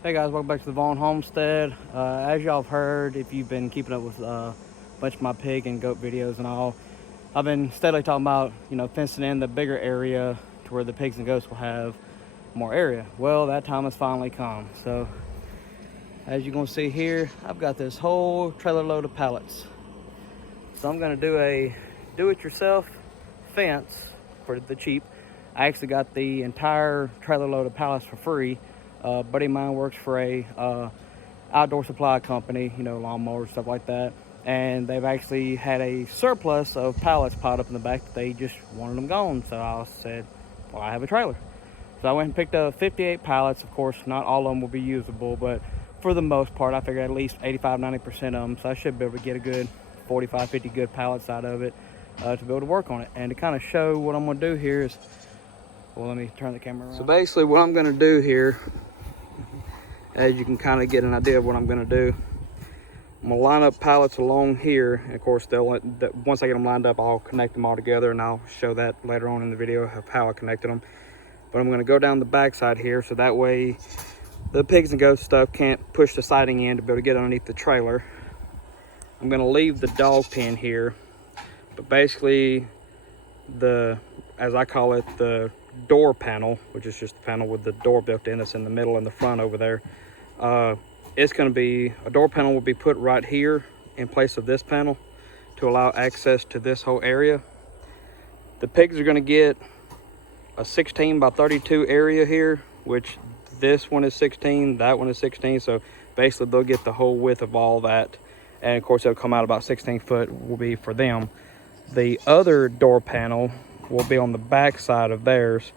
Hey guys, welcome back to the Vaughn Homestead. As y'all have heard, if you've been keeping up with a bunch of my pig and goat videos and all, I've been steadily talking about, fencing in the bigger area to where the pigs and goats will have more area. Well, that time has finally come. So, as you're gonna see here, I've got this whole trailer load of pallets. So I'm gonna do a do-it-yourself fence for the cheap. I actually got the entire trailer load of pallets for free. A buddy of mine works for a outdoor supply company, lawnmowers, stuff like that. And they've actually had a surplus of pallets piled up in the back that they just wanted them gone. So I said, well, I have a trailer. So I went and picked up 58 pallets. Of course, not all of them will be usable, but for the most part, I figured at least 85-90% of them. So I should be able to get a good 45-50 good pallets out of it to be able to work on it. And to kind of show what I'm going to do here is, well, let me turn the camera around. So basically what I'm going to do here, as you can kind of get an idea of what I'm going to do, I'm going to line up pallets along here. And of course, once I get them lined up, I'll connect them all together, and I'll show that later on in the video of how I connected them. But I'm going to go down the back side here, so that way the pigs and goats stuff can't push the siding in to be able to get underneath the trailer. I'm going to leave the dog pen here, but basically as I call it, the door panel, which is just the panel with the door built in, that's in the middle and the front over there. It's going to be, a door panel will be put right here in place of this panel to allow access to this whole area. The pigs are going to get a 16 by 32 area here, which this one is 16, that one is 16. So basically they'll get the whole width of all that. And of course, it'll come out about 16 foot will be for them. The other door panel will be on the back side of theirs,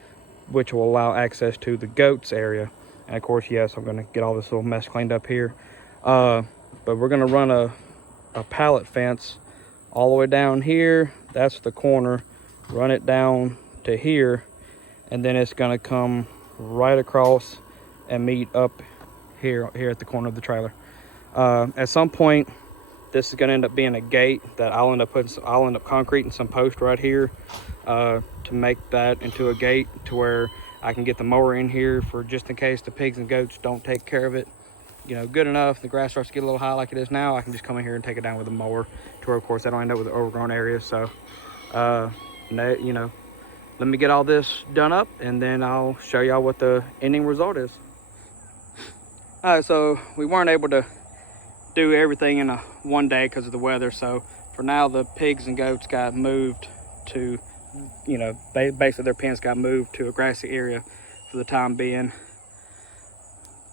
which will allow access to the goats area. And of course, yes, I'm gonna get all this little mess cleaned up here. But we're gonna run a pallet fence all the way down here. That's the corner. Run it down to here, and then it's gonna come right across and meet up here at the corner of the trailer. At some point, this is gonna end up being a gate that I'll end up concreting some posts right here to make that into a gate to where I can get the mower in here for just in case the pigs and goats don't take care of it, good enough. The grass starts to get a little high like it is now. I can just come in here and take it down with a mower to where, of course, I don't end up with an overgrown area. So, let me get all this done up, and then I'll show y'all what the ending result is. All right, so we weren't able to do everything in one day because of the weather. So for now, the pigs and goats got moved to, basically their pens got moved to a grassy area for the time being.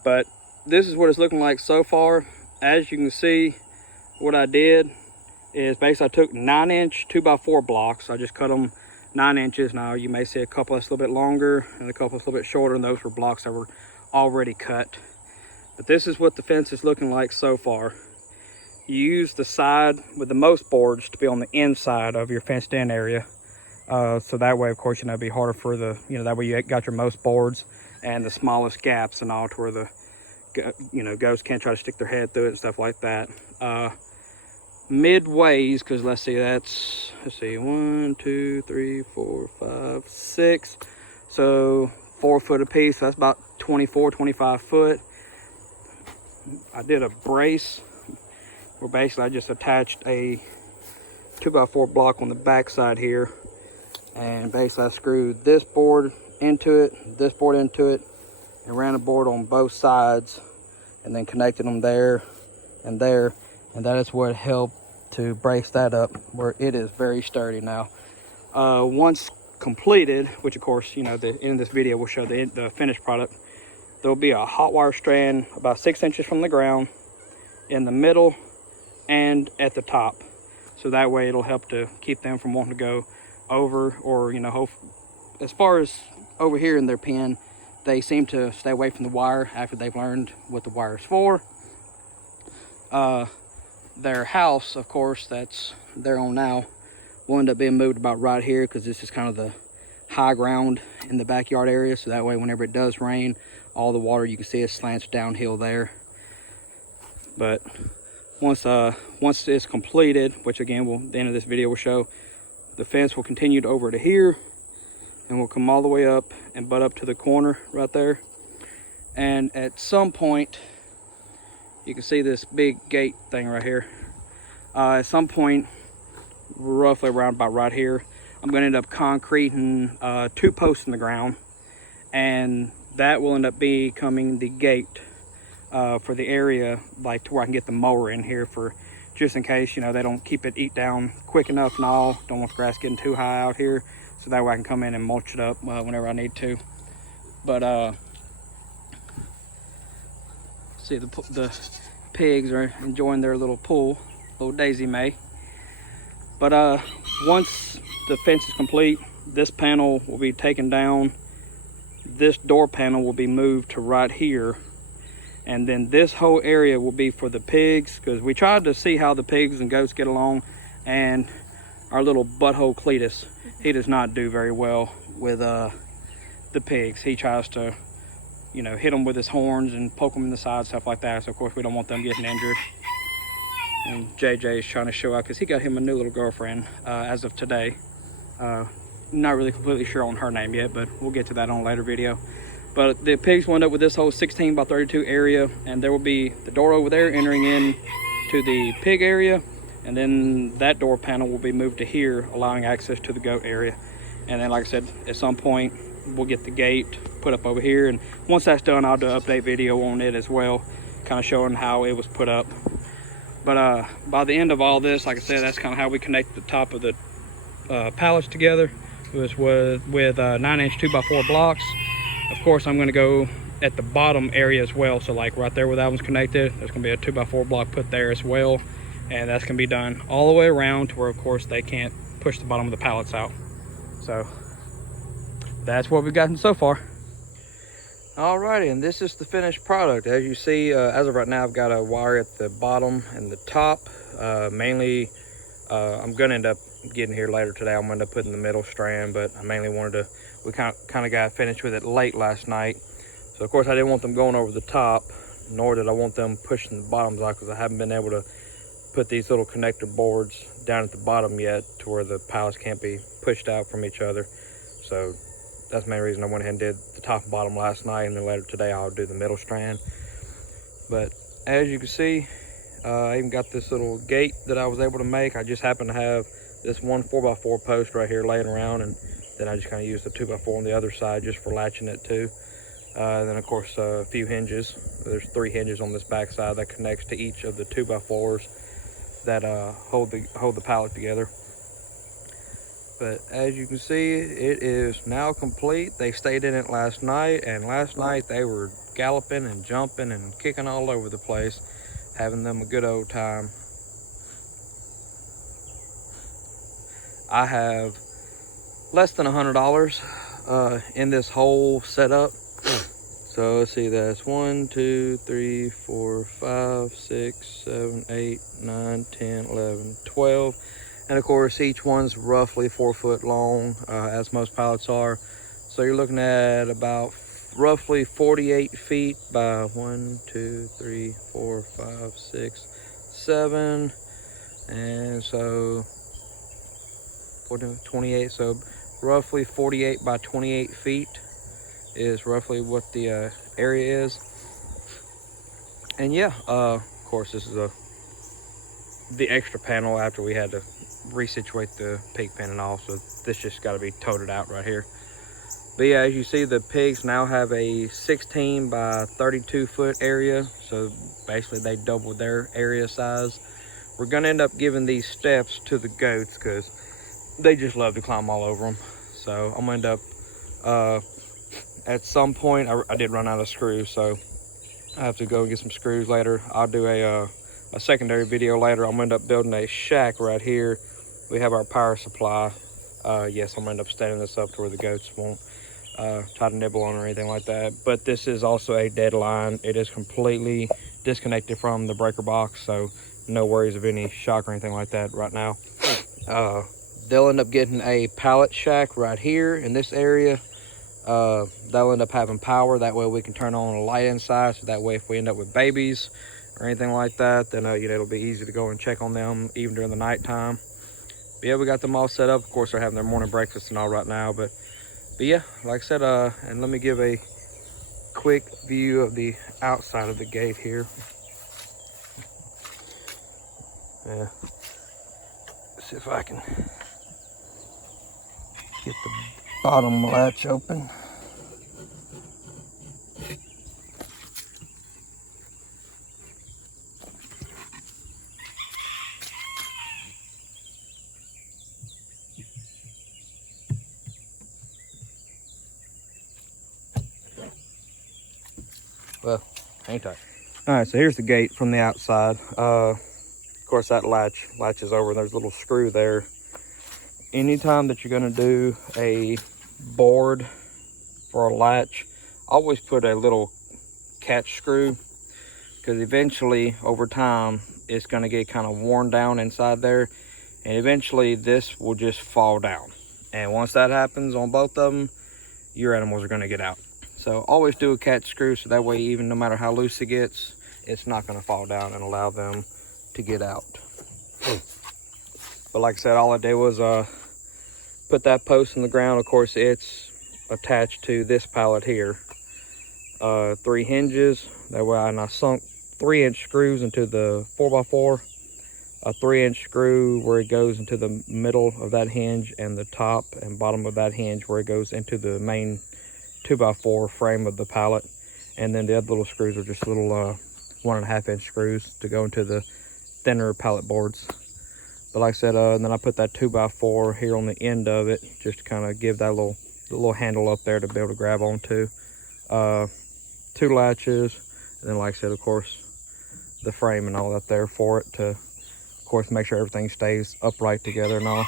But this is what it's looking like so far. As you can see, what I did is basically I took 9-inch 2x4 blocks. I just cut them 9 inches. Now you may see a couple that's a little bit longer and a couple that's a little bit shorter, and those were blocks that were already cut. But this is what the fence is looking like so far. You use the side with the most boards to be on the inside of your fenced in area. So that way, of course, it'd be harder for that way you got your most boards and the smallest gaps and all, to where the, goats can't try to stick their head through it and stuff like that. Midways, because let's see, 1, 2, 3, 4, 5, 6. So 4 foot a piece, so that's about 24, 25 foot. I did a brace where basically I just attached a 2x4 block on the back side here, and basically I screwed this board into it, and ran a board on both sides, and then connected them there, and that is what helped to brace that up, where it is very sturdy now. Once completed, which of course, the end of this video will show the finished product, there'll be a hot wire strand about 6 inches from the ground in the middle and at the top. So that way it'll help to keep them from wanting to go over, or, as far as over here in their pen, they seem to stay away from the wire after they've learned what the wire is for. Their house, of course, that's their own now, will end up being moved about right here, because this is kind of the high ground in the backyard area. So that way, whenever it does rain, all the water, you can see it slants downhill there. But once it's completed, which again, the end of this video will show, the fence will continue over to here, and we'll come all the way up and butt up to the corner right there. And at some point, you can see this big gate thing right here. At some point, roughly around about right here, I'm going to end up concreting 2 posts in the ground, and that will end up becoming the gate for the area, like to where I can get the mower in here for just in case, you know, they don't keep it eat down quick enough and all. Don't want the grass getting too high out here, so that way I can come in and mulch it up whenever I need to. But see, the pigs are enjoying their little pool, little Daisy May. But once the fence is complete, this panel will be taken down. This door panel will be moved to right here. And then this whole area will be for the pigs, because we tried to see how the pigs and goats get along, and our little butthole Cletus, he does not do very well with the pigs. He tries to, you know, hit them with his horns and poke them in the side, stuff like that. So of course we don't want them getting injured. And JJ is trying to show out because he got him a new little girlfriend as of today. Not really completely sure on her name yet, but we'll get to that on a later video. But the pigs will end up with this whole 16 by 32 area, and there will be the door over there entering in to the pig area, and then that door panel will be moved to here, allowing access to the goat area. And then, like I said, at some point we'll get the gate put up over here, and once that's done, I'll do an update video on it as well, kind of showing how it was put up. But by the end of all this, like I said, that's kind of how we connect the top of the pallets together. It was with 9-inch 2x4 blocks. Of course, I'm going to go at the bottom area as well. So like right there where that one's connected, there's going to be a 2x4 block put there as well. And that's going to be done all the way around to where, of course, they can't push the bottom of the pallets out. So that's what we've gotten so far. Alrighty, and this is the finished product. As you see, as of right now, I've got a wire at the bottom and the top. Mainly, I'm going to end up getting here later today. I'm going to end up putting the middle strand, but I mainly wanted to, we kind of got finished with it late last night. So of course I didn't want them going over the top, nor did I want them pushing the bottoms out, because I haven't been able to put these little connector boards down at the bottom yet to where the pallets can't be pushed out from each other. So that's the main reason I went ahead and did the top and bottom last night, and then later today I'll do the middle strand. But as you can see, I even got this little gate that I was able to make. I just happen to have this one 4x4 post right here laying around, and then I just kind of used the 2x4 on the other side just for latching it too. And then of course a few hinges. There's 3 hinges on this back side that connects to each of the 2x4s that hold the pallet together. But as you can see, it is now complete. They stayed in it last night, and last night they were galloping and jumping and kicking all over the place, having them a good old time. I have less than $100 in this whole setup. So let's see, that's 1, 2, 3, 4, 5, 6, 7, 8, 9, 10, 11, 12. And of course, each one's roughly 4 foot long, as most pallets are. So you're looking at about roughly 48 feet by 1, 2, 3, 4, 5, 6, 7. And so 28, so roughly 48 by 28 feet is roughly what the area is. And yeah, of course this is the extra panel after we had to resituate the pig pen and all, so this just got to be toted out right here. But yeah, as you see, the pigs now have a 16 by 32 foot area, so basically they doubled their area size. We're going to end up giving these steps to the goats because they just love to climb all over them. So I'm going to end up at some point, I did run out of screws, so I have to go get some screws later. I'll do a secondary video later. I'm going to end up building a shack right here. We have our power supply. Yes, I'm going to end up standing this up to where the goats won't try to nibble on or anything like that. But this is also a dead line. It is completely disconnected from the breaker box, so no worries of any shock or anything like that right now. They'll end up getting a pallet shack right here in this area. They'll end up having power. That way we can turn on a light inside, so that way if we end up with babies or anything like that, then you know, it'll be easy to go and check on them even during the nighttime. But yeah, we got them all set up. Of course, they're having their morning breakfast and all right now. But yeah, like I said, and let me give a quick view of the outside of the gate here. Yeah. See if I can get the bottom latch open. Well, hang tight. All right, so here's the gate from the outside. Of course, that latches over. There's a little screw there. Anytime that you're gonna do a board for a latch, always put a little catch screw, because eventually over time it's gonna get kind of worn down inside there, and eventually this will just fall down. And once that happens on both of them, your animals are gonna get out. So always do a catch screw, so that way even no matter how loose it gets, it's not gonna fall down and allow them to get out. But like I said, all I did was put that post in the ground. Of course, it's attached to this pallet here. 3 hinges, that way, and I sunk 3-inch screws into the 4x4. A 3-inch screw where it goes into the middle of that hinge, and the top and bottom of that hinge where it goes into the main 2x4 frame of the pallet. And then the other little screws are just little 1.5-inch screws to go into the thinner pallet boards. But like I said, and then I put that 2x4 here on the end of it, just to kind of give that little handle up there to be able to grab onto. 2 latches, and then like I said, of course, the frame and all that there for it to, of course, make sure everything stays upright together and all.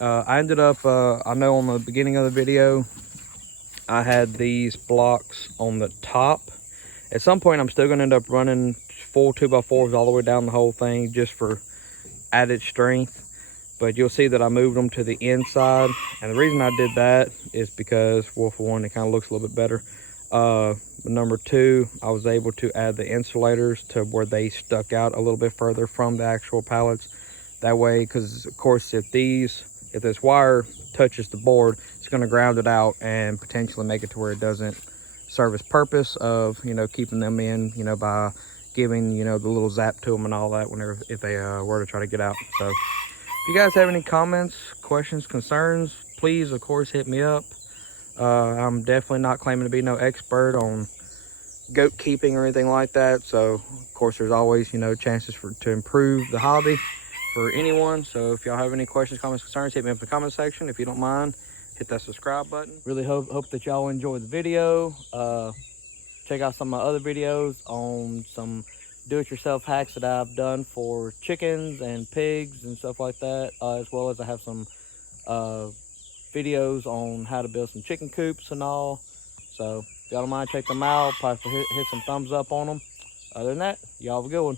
I ended up, I know on the beginning of the video, I had these blocks on the top. At some point, I'm still going to end up running full 2x4s all the way down the whole thing just for added strength. But you'll see that I moved them to the inside. And the reason I did that is because, well, for one, it kind of looks a little bit better. Number 2, I was able to add the insulators to where they stuck out a little bit further from the actual pallets. That way, because of course, if this wire touches the board, it's going to ground it out and potentially make it to where it doesn't serve its purpose of, you know, keeping them in, you know, by giving, you know, the little zap to them and all that if they were to try to get out. So if you guys have any comments, questions, concerns, please, of course, hit me up. I'm definitely not claiming to be no expert on goat keeping or anything like that. So, of course, there's always, you know, chances to improve the hobby for anyone. So if y'all have any questions, comments, concerns, hit me up in the comment section. If you don't mind, hit that subscribe button. Really hope that y'all enjoy the video. Check out some of my other videos on some do-it-yourself hacks that I've done for chickens and pigs and stuff like that, as well as I have some videos on how to build some chicken coops and all. So if y'all don't mind, check them out. Probably hit some thumbs up on them. Other than that, y'all have a good one.